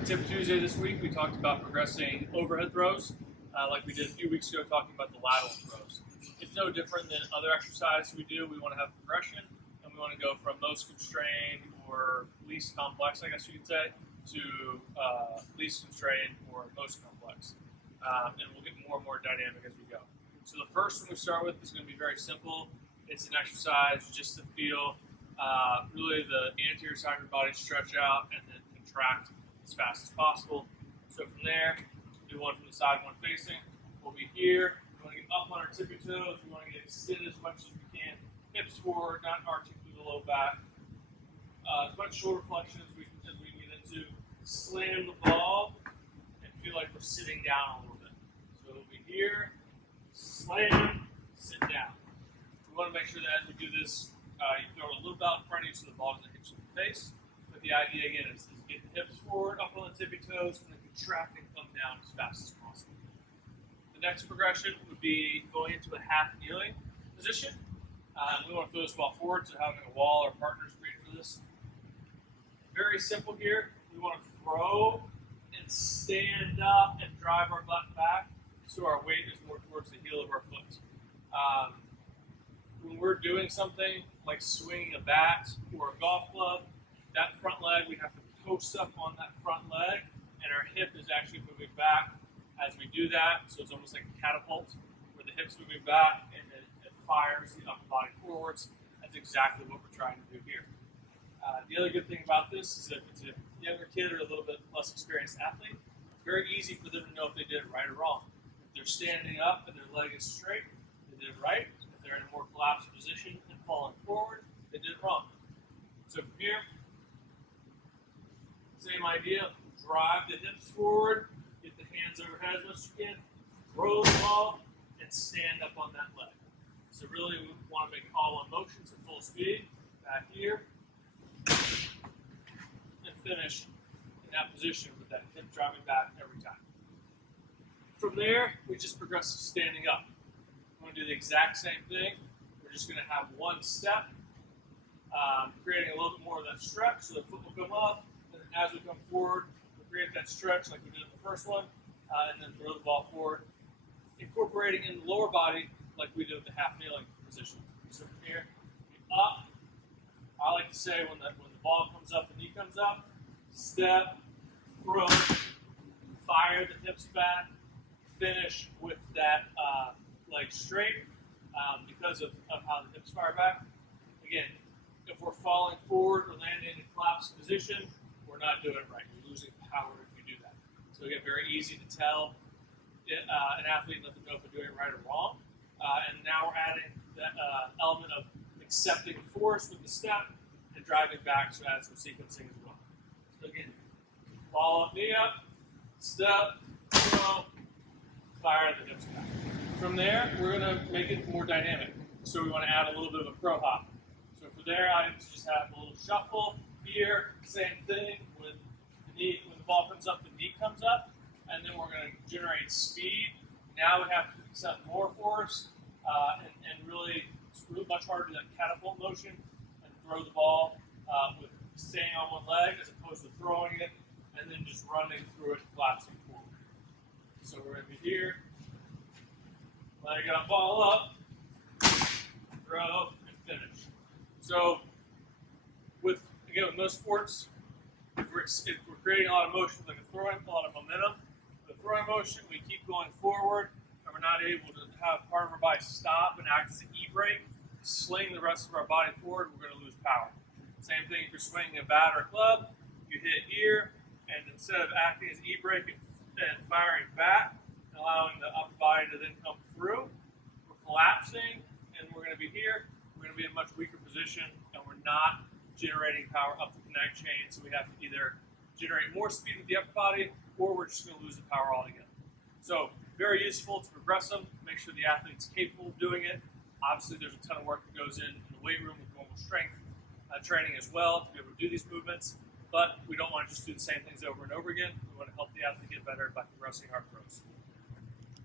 for Tip Tuesday this week, we talked about progressing overhead throws, like we did a few weeks ago, talking about the lateral throws. It's no different than other exercises we do. We want to have progression, and we want to go from most constrained or least complex, I guess you could say, to least constrained or most complex. And we'll get more and more dynamic as we go. So the first one we start with is going to be very simple. It's an exercise just to feel really the anterior side of your body stretch out and then contract as fast as possible. So from there, do one from the side, one facing. We'll be here. We want to get up on our tippy toes. We want to get extended as much as we can. Hips forward, not arching through the low back. As much shoulder flexion as we can get into. Slam the ball and feel like we're sitting down a little bit. So we'll be here, slam, sit down. We want to make sure that as we do this, you throw it a little bit out in front of you so the ball doesn't hit you in the face. But the idea again is get the hips forward, up on the tippy toes, and then contract and come down as fast as possible. The next progression would be going into a half kneeling position. We want to throw this ball forward, so having a wall or partner is great for this. Very simple here. We want to throw and stand up and drive our butt back so our weight is more towards the heel of our foot. When we're doing something like swinging a bat or a golf club, that front leg, we have to post up on that front leg, and our hip is actually moving back as we do that. So it's almost like a catapult, where the hip's moving back and then it fires the upper body forwards. That's exactly what we're trying to do here. The other good thing about this is if it's a younger kid or a little bit less experienced athlete, it's very easy for them to know if they did it right or wrong. If they're standing up and their leg is straight, they did it right. If they're in a more collapsed position and falling forward, they did it wrong. So from here, same idea, drive the hips forward, get the hands overhead as much as you can, throw the ball, and stand up on that leg. So really we want to make all one motions at full speed, back here, and finish in that position with that hip driving back every time. From there, we just progress to standing up. We're going to do the exact same thing. We're just going to have one step, creating a little bit more of that stretch so the foot will come up, and then as we come forward, we'll create that stretch like we did in the first one, and then throw the ball forward, incorporating in the lower body like we did with the half kneeling position. So from here, up. I like to say when the ball comes up, the knee comes up, step, throw, fire the hips back, finish with that leg straight because of how the hips fire back. Again, if we're falling forward or landing in a collapsed position, we're not doing it right. You're losing power if you do that. So again, very easy to tell an athlete and let them know if they're doing it right or wrong. And now we're adding that element of accepting force with the step and driving back, so add some sequencing as well. So again, ball up, knee up, step, throw, fire the hips back. From there, we're going to make it more dynamic. So we want to add a little bit of a pro hop. So for there, I just have a little shuffle here, same thing with the knee. When the ball comes up, the knee comes up, and then we're going to generate speed. Now we have to accept more force, and really, it's really much harder to do that catapult motion and throw the ball with staying on one leg as opposed to throwing it and then just running through it, collapsing forward. So we're going to be here, leg up, ball up, throw, and finish. So with most sports, if we're creating a lot of motion, like a throwing, a lot of momentum, the throwing motion, we keep going forward, and we're not able to have part of our body stop and act as an e-brake, sling the rest of our body forward, we're going to lose power. Same thing if you're swinging a bat or a club, you hit here, and instead of acting as e-brake and firing back, and allowing the upper body to then come through, we're collapsing, and we're going to be here, we're going to be in a much weaker position, and we're not generating power up the connect chain, so we have to either generate more speed with the upper body, or we're just going to lose the power altogether. So very useful to progress them, make sure the athlete's capable of doing it. Obviously, there's a ton of work that goes in the weight room with normal strength training as well to be able to do these movements, but we don't want to just do the same things over and over again. We want to help the athlete get better by progressing our throws.